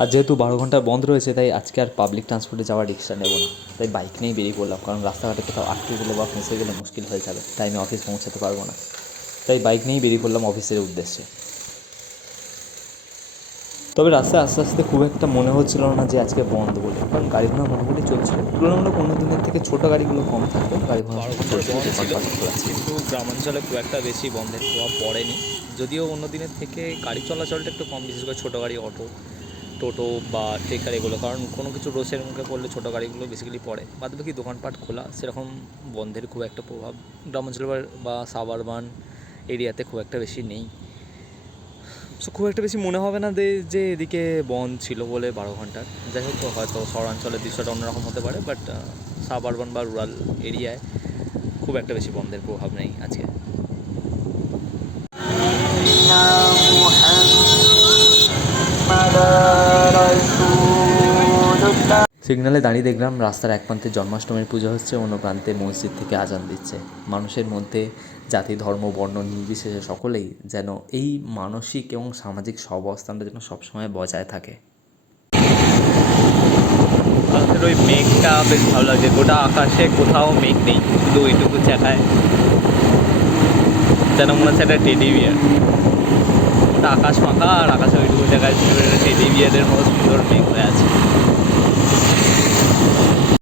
আর যেহেতু বারো ঘণ্টা বন্ধ রয়েছে তাই আজকে আর পাবলিক ট্রান্সপোর্টে যাওয়ার রিক্সা নেব না। তাই বাইক নিয়েই বেরিয়ে পড়লাম কারণ রাস্তাঘাটে কোথাও আটকে গেলে বা ফেঁসে গেলে মুশকিল হয়ে যাবে তাই আমি অফিস পৌঁছাতে পারব না। তাই বাইক নিয়েই বেরিয়ে পড়লাম অফিসের উদ্দেশ্যে। তবে রাস্তায় আস্তে আস্তে খুব একটা মনে হচ্ছিল না যে আজকে বন্ধ বলে কারণ গাড়ি ঘোড়া মোটামুটি চলছিল। তুলনামূলক অন্য দিনের থেকে ছোটো গাড়িগুলো কম থাকবে গাড়ি ঘোড়া। কিন্তু গ্রামাঞ্চলে খুব একটা বেশি বন্ধের প্রভাব পড়েনি। যদিও অন্য দিনের থেকে গাড়ি চলাচলটা একটু কম বিশেষ করে ছোটো গাড়ি অটো টোটো বা ট্রেকার এগুলো। কারণ কোনো কিছু রোষের মুখে পড়লে ছোটো গাড়িগুলো বেসিক্যালি পড়ে। বাদ বাকি দোকানপাট খোলা, সেরকম বন্ধের খুব একটা প্রভাব গ্রামাঞ্চল বা- সাবারবান এরিয়াতে খুব একটা বেশি নেই। সো খুব একটা বেশি মনে হবে না যে যে এদিকে বন্ধ ছিল বলে বারো ঘণ্টার। যাই হোক, হয়তো শহরাঞ্চলের দৃশ্যটা অন্যরকম হতে পারে বাট সাবারবান বা রুরাল এরিয়ায় খুব একটা বেশি বন্ধের প্রভাব নেই আজকে। সিগনালে দাঁড়িয়ে দেখলাম রাস্তার এক প্রান্তে জন্মাষ্টমীর পুজো হচ্ছে, অন্য প্রান্তে মসজিদ থেকে আজান দিচ্ছে। মানুষের মধ্যে জাতি, ধর্ম, বর্ণ, নির্বিশেষে সকলেই যেন এই মানসিক এবং সামাজিক সব অবস্থানটা যেন সবসময় বজায় থাকে। ওই মেঘটা বেশ ভালো লাগছে। গোটা আকাশে কোথাও মেঘ নেই, শুধু ওইটুকু চাকায় যেন মনে হচ্ছে একটা টেডি বিয়ার আকাশ ফাঁকা আর আকাশে ওইটুকু জায়গায় টেডি বিয়ারের মতো সুন্দর মেঘ হয়ে আছে।